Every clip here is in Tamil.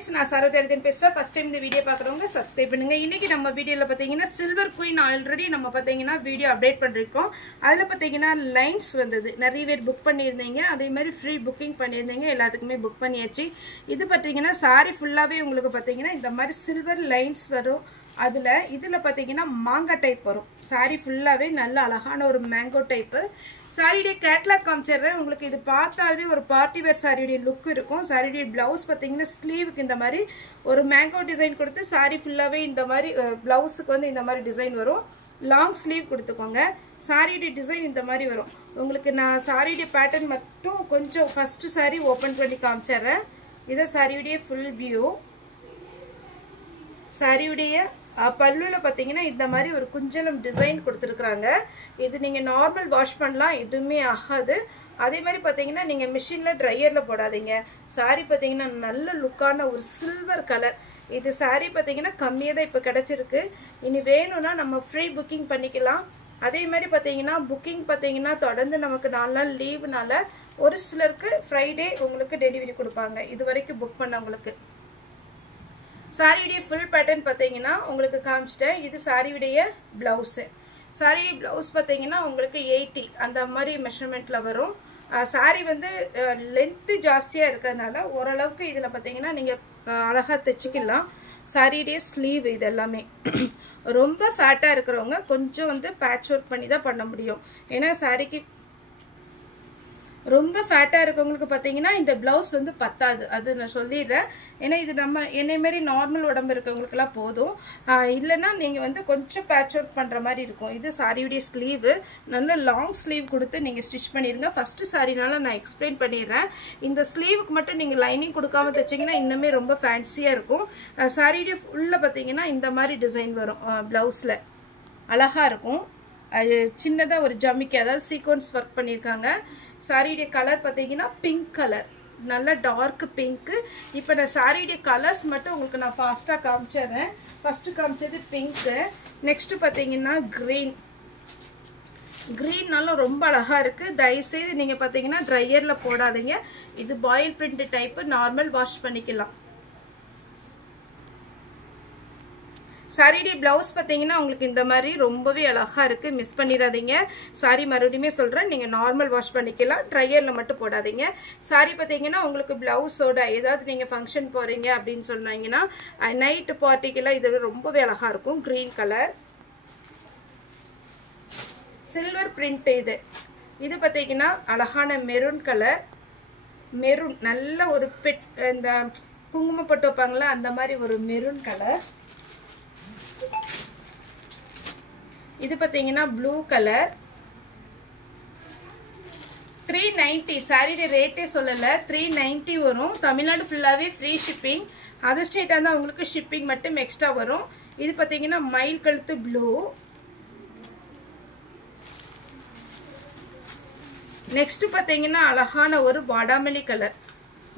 friends, நான் சரோஜாரிதன் பேசுறேன். ஃபர்ஸ்ட் டைம் இந்த வீடியோ பார்க்குறவங்க சப்ஸ்கிரைப் பண்ணுங்க. இன்னைக்கு நம்ம வீடியோல பாத்தீங்கன்னா சில்வர் குயின் ஆல்ரெடி நம்ம பாத்தீங்கன்னா வீடியோ அப்டேட் பண்ணிருக்கோம். அதுல பாத்தீங்கன்னா லைன்ஸ் வந்தது. நிறைய பேர் புக் பண்ணியிருந்தீங்க. அதே மாதிரி ஃப்ரீ புக்கிங் பண்ணியிருந்தீங்க. எல்லாத்துக்குமே புக் பண்ணியாச்சு. இது பாத்தீங்கன்னா சாரி ஃபுல்லாவே உங்களுக்கு பாத்தீங்கன்னா இந்த மாதிரி சில்வர் லைன்ஸ் வரும். இதுல பாத்தீங்கன்னா மாங்கா டைப் வரும். சாரி ஃபுல்லாவே நல்ல அழகான ஒரு மேங்கோ டைப். சாரியுடைய கேட்லாக் காமிச்சிடுறேன். உங்களுக்கு இது பார்த்தாலே ஒரு பார்ட்டி வேர் சாரியுடைய லுக் இருக்கும். சாரியுடைய பிளவுஸ் பார்த்தீங்கன்னா ஸ்லீவுக்கு இந்த மாதிரி ஒரு மேங்கோ டிசைன் கொடுத்து சாரி ஃபுல்லாகவே இந்த மாதிரி பிளவுஸுக்கு வந்து இந்த மாதிரி டிசைன் வரும். லாங் ஸ்லீவ் கொடுத்துக்கோங்க. சாரியுடைய டிசைன் இந்த மாதிரி வரும். உங்களுக்கு நான் சாரியுடைய பேட்டர்ன் மட்டும் கொஞ்சம் ஃபர்ஸ்ட் சாரி ஓப்பன் பண்ணி காமிச்சிடுறேன். இதை சாரியுடைய ஃபுல் வியூ. சாரியுடைய பல்லுல பாத்தீங்கன்னா இந்த மாதிரி ஒரு குஞ்சலம் டிசைன் கொடுத்துருக்காங்க. இது நீங்க நார்மல் வாஷ் பண்ணலாம், எதுவுமே ஆகாது. அதே மாதிரி பாத்தீங்கன்னா நீங்க மிஷின்ல ட்ரையர்ல போடாதீங்க. சாரி பாத்தீங்கன்னா நல்ல லுக்கான ஒரு சில்வர் கலர். இது சாரி பாத்தீங்கன்னா கம்மியாக தான் இப்போ கிடைச்சிருக்கு. இனி வேணும்னா நம்ம ஃப்ரீ புக்கிங் பண்ணிக்கலாம். அதே மாதிரி பாத்தீங்கன்னா புக்கிங் பாத்தீங்கன்னா தொடர்ந்து நமக்கு 4 நாள் லீவுனால ஒரு சிலருக்கு ஃப்ரைடே உங்களுக்கு டெலிவரி கொடுப்பாங்க. இது வரைக்கும் புக் பண்ணவங்களுக்கு. சாரியுடைய ஃபுல் பேட்டர்ன் பார்த்தீங்கன்னா உங்களுக்கு காமிச்சிட்டேன். இது சாரியுடைய பிளவுஸு. சாரியுடைய பிளவுஸ் பார்த்தீங்கன்னா உங்களுக்கு 80 அந்த மாதிரி மெஷர்மெண்ட்டில் வரும். சாரி வந்து லென்த்து ஜாஸ்தியாக இருக்கிறதுனால ஓரளவுக்கு இதில் பார்த்தீங்கன்னா நீங்கள் அழகாக தைச்சிக்கலாம். சாரியுடைய ஸ்லீவ் இது எல்லாமே ரொம்ப ஃபேட்டாக இருக்கிறவங்க கொஞ்சம் வந்து பேட்ச் ஒர்க் பண்ணி தான் பண்ண முடியும். ஏன்னா சாரிக்கு ரொம்ப ஃபேட்டாக இருக்கவங்களுக்கு பார்த்தீங்கன்னா இந்த பிளவுஸ் வந்து பத்தாது. அது நான் சொல்லிடுறேன். ஏன்னா இது நம்ம என்னை மாரி நார்மல் உடம்பு இருக்கவங்களுக்குலாம் போதும். இல்லைன்னா நீங்கள் வந்து கொஞ்சம் பேட்ச் ஒர்க் பண்ணுற மாதிரி இருக்கும். இது சாரியுடைய ஸ்லீவு. நல்ல லாங் ஸ்லீவ் கொடுத்து நீங்கள் ஸ்டிச் பண்ணிடுங்க. ஃபஸ்ட்டு சாரினால நான் எக்ஸ்பிளைன் பண்ணிடுறேன். இந்த ஸ்லீவுக்கு மட்டும் நீங்கள் லைனிங் கொடுக்காம தைச்சிங்கன்னா இன்னுமே ரொம்ப ஃபேன்சியாக இருக்கும். சாரியுடைய ஃபுல்லில் பார்த்தீங்கன்னா இந்த மாதிரி டிசைன் வரும். ப்ளவுஸில் அழகாக இருக்கும். அது சின்னதாக ஒரு ஜமிக்கி, அதாவது சீக்வன்ஸ் ஒர்க் பண்ணியிருக்காங்க. சாரியுடைய கலர் பார்த்தீங்கன்னா பிங்க் கலர், நல்ல டார்க் பிங்க்கு. இப்போ நான் சாரியுடைய கலர்ஸ் மட்டும் உங்களுக்கு நான் ஃபாஸ்ட்டாக காமிச்சிடுறேன். ஃபஸ்ட்டு காமிச்சது பிங்க்கு. நெக்ஸ்ட்டு பார்த்தீங்கன்னா க்ரீன். க்ரீன்னாலும் ரொம்ப அழகாக இருக்குது. தயவுசெய்து நீங்கள் பார்த்தீங்கன்னா ட்ரையரில் போடாதீங்க. இது boil print type, normal wash பண்ணிக்கலாம். சாரியுடைய பிளவுஸ் பார்த்தீங்கன்னா உங்களுக்கு இந்த மாதிரி ரொம்பவே அழகாக இருக்குது. மிஸ் பண்ணிடாதீங்க. சாரி மறுபடியுமே சொல்கிறேன், நீங்கள் நார்மல் வாஷ் பண்ணிக்கலாம், ட்ரையரில் மட்டும் போடாதீங்க. சாரி பார்த்தீங்கன்னா உங்களுக்கு பிளவுஸோட ஏதாவது நீங்கள் ஃபங்க்ஷன் போகிறீங்க அப்படின்னு சொன்னீங்கன்னா நைட்டு பார்ட்டிக்கெல்லாம் இது ரொம்பவே அழகாக இருக்கும். Green colour silver print. இது பார்த்தீங்கன்னா அழகான மெரூன் கலர். மெரூன் நல்ல ஒரு பெட், இந்த குங்குமம் போட்டு வைப்பாங்களா அந்த மாதிரி ஒரு மெரூன் கலர். இது பார்த்தீங்கன்னா ப்ளூ கலர். 390 சாரியோட ரேட்டே சொல்லலை, 390 வரும். தமிழ்நாடு ஃபுல்லாகவே ஃப்ரீ ஷிப்பிங். அதர் ஸ்டேட்டாக இருந்தால் உங்களுக்கு ஷிப்பிங் மட்டும் எக்ஸ்ட்ரா வரும். இது பார்த்தீங்கன்னா மயில் கழுத்து ப்ளூ. நெக்ஸ்ட் பார்த்தீங்கன்னா அழகான ஒரு வாடாமல்லி கலர்.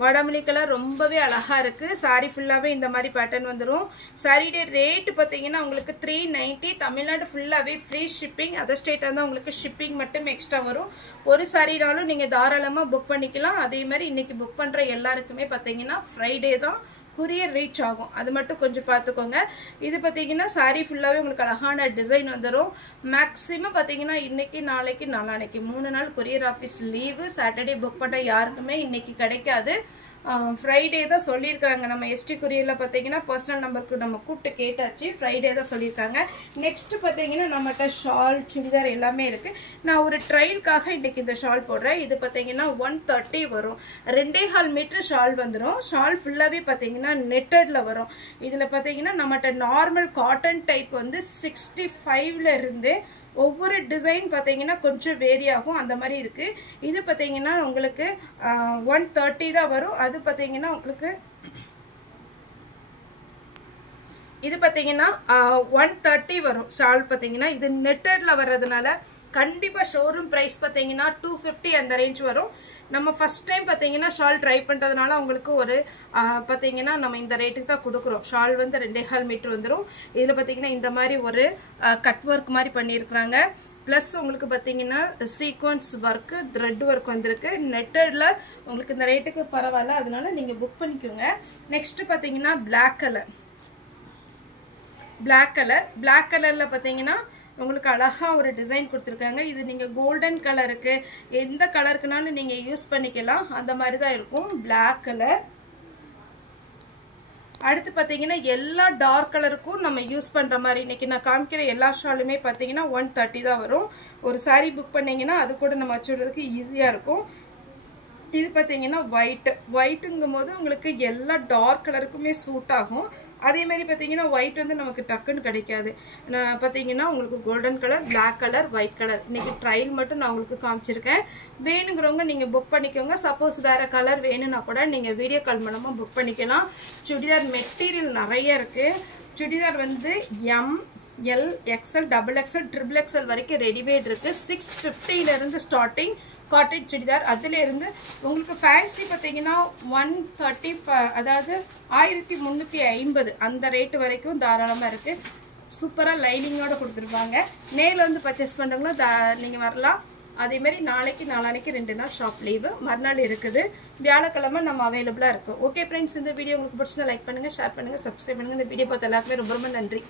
வாடாமல்லி கலர் ரொம்பவே அழகா இருக்கு. சாரி ஃபுல்லாவே இந்த மாதிரி பேட்டர்ன் வந்துடும். சாரியுடைய ரேட் பார்த்தீங்கன்னா உங்களுக்கு 390. தமிழ்நாடு ஃபுல்லாவே ஃப்ரீ ஷிப்பிங். அதர் ஸ்டேட்டாக இருந்தால் உங்களுக்கு ஷிப்பிங் மட்டும் எக்ஸ்ட்ரா வரும். ஒரு சாரினாலும் நீங்கள் தாராளமாக புக் பண்ணிக்கலாம். அதே மாதிரி இன்னைக்கு புக் பண்ணுற எல்லாருக்குமே பார்த்தீங்கன்னா ஃப்ரைடே தான் குரியர் ரீச் ஆகும். அது மட்டும் கொஞ்சம் பார்த்துக்கோங்க. இது பார்த்தீங்கன்னா சாரி ஃபுல்லாகவே உங்களுக்கு அழகான டிசைன் வந்துடும். மேக்ஸிமம் பார்த்தீங்கன்னா இன்னைக்கு நாளைக்கு நாளானைக்கு 3 நாள் courier office leave. Saturday book பண்ண யாருக்குமே இன்னைக்கு கிடைக்காது. ஃப்ரைடே தான் சொல்லியிருக்காங்க. நம்ம எஸ்டி கொரியரில் பார்த்தீங்கன்னா பர்சனல் நம்பருக்கு நம்ம கூப்பிட்டு கேட்டாச்சு. ஃப்ரைடே தான் சொல்லியிருக்காங்க. நெக்ஸ்ட் பார்த்தீங்கன்னா நம்மகிட்ட ஷால், சுடிதார் எல்லாமே இருக்குது. நான் ஒரு ட்ரையலுக்காக இன்றைக்கி இந்த ஷால் போடுறேன். இது பார்த்தீங்கன்னா 130 வரும். 2.25 மீட்டர் ஷால் வந்துடும். ஷால் ஃபுல்லாகவே பார்த்தீங்கன்னா நெட்டடில் வரும். இதில் பார்த்தீங்கன்னா நம்மகிட்ட நார்மல் காட்டன் டைப் வந்து 65ல இருந்து ஒவ்வொரு டிசைன் பார்த்தீங்கன்னா கொஞ்சம் வேரி ஆகும். அந்த மாதிரி இருக்கு. இது பார்த்தீங்கன்னா உங்களுக்கு 130 தான் வரும். அது பார்த்தீங்கன்னா உங்களுக்கு இது பார்த்தீங்கன்னா 130 வரும். ஷால் பார்த்தீங்கன்னா இது நெட்டட்ல வர்றதுனால கண்டிப்பாக ஷோரூம் ப்ரைஸ் பார்த்தீங்கன்னா 250 அந்த ரேஞ்ச் வரும். நம்ம ஃபர்ஸ்ட் டைம் பார்த்தீங்கன்னா ஷால் ட்ரை பண்ணுறதுனால உங்களுக்கு ஒரு பார்த்தீங்கன்னா நம்ம இந்த ரேட்டுக்கு தான் கொடுக்குறோம். ஷால் வந்து 2.25 மீட்டர் வந்துடும். இதில் பார்த்தீங்கன்னா இந்த மாதிரி ஒரு கட் ஒர்க் மாதிரி பண்ணியிருக்கிறாங்க. ப்ளஸ் உங்களுக்கு பார்த்தீங்கன்னா சீக்வன்ஸ் ஒர்க்கு த்ரெட் ஒர்க் வந்திருக்கு. நெட்டடில் உங்களுக்கு இந்த ரேட்டுக்கு பரவாயில்ல, அதனால நீங்கள் புக் பண்ணிக்கோங்க. நெக்ஸ்ட்டு பார்த்தீங்கன்னா பிளாக் கலரில் பார்த்தீங்கன்னா உங்களுக்கு அழகாக ஒரு டிசைன் கொடுத்துருக்காங்க. இது நீங்கள் கோல்டன் கலருக்கு எந்த கலருக்குனாலும் நீங்கள் யூஸ் பண்ணிக்கலாம், அந்த மாதிரி தான் இருக்கும். Black colour. அடுத்து பார்த்தீங்கன்னா எல்லா டார்க் கலருக்கும் நம்ம யூஸ் பண்ணுற மாதிரி இன்றைக்கி நான் காமிக்கிற எல்லா ஷாலுமே பார்த்தீங்கன்னா 130 தான் வரும். ஒரு சாரீ புக் பண்ணிங்கன்னா அது கூட நம்ம வச்சுடுறதுக்கு ஈஸியாக இருக்கும். இது பார்த்தீங்கன்னா ஒயிட்டுங்கும் போது உங்களுக்கு எல்லா டார்க் கலருக்குமே சூட் ஆகும். அதேமாதிரி பார்த்தீங்கன்னா ஒயிட் வந்து நமக்கு டக்குன்னு கிடைக்காது. நான் பார்த்தீங்கன்னா உங்களுக்கு golden colour, black colour, white colour இன்றைக்கி ட்ரையல் மட்டும் நான் உங்களுக்கு காமிச்சிருக்கேன். வேணுங்கிறவங்க நீங்கள் புக் பண்ணிக்கோங்க. சப்போஸ் வேறு கலர் வேணும்னா கூட நீங்கள் வீடியோ கால் மூலமாக புக் பண்ணிக்கலாம். சுடிதார் மெட்டீரியல் நிறைய இருக்குது. சுடிதார் வந்து M, L, XL, XXL, XXL வரைக்கும் ரெடிமேட் இருக்குது. 650 ஸ்டார்டிங் காட்டன் சுடிதார். அதுல இருந்து உங்களுக்கு ஃபேன்சி பார்த்தீங்கன்னா 130, அதாவது 1350 அந்த ரேட்டு வரைக்கும் தாராளமாக இருக்குது. சூப்பராக லைனிங்கோட கொடுத்துருப்பாங்க. நேரில் வந்து பர்ச்சேஸ் பண்ணுறவங்களும் நீங்கள் வரலாம். அதேமாதிரி நாளைக்கு நாளானைக்கு 2 நாள் ஷாப் லீவு, மறுநாள் இருக்குது. வியாழக்கிழமை நம்ம அவைலபிளாக இருக்கும். ஓகே ஃப்ரெண்ட்ஸ், இந்த வீடியோ உங்களுக்கு பிடிச்சா லைக் பண்ணுங்கள், ஷேர் பண்ணுங்கள், சப்ஸ்கிரைப் பண்ணுங்கள். இந்த வீடியோ பார்த்த எல்லாருக்குமே ரொம்ப ரொம்ப நன்றி.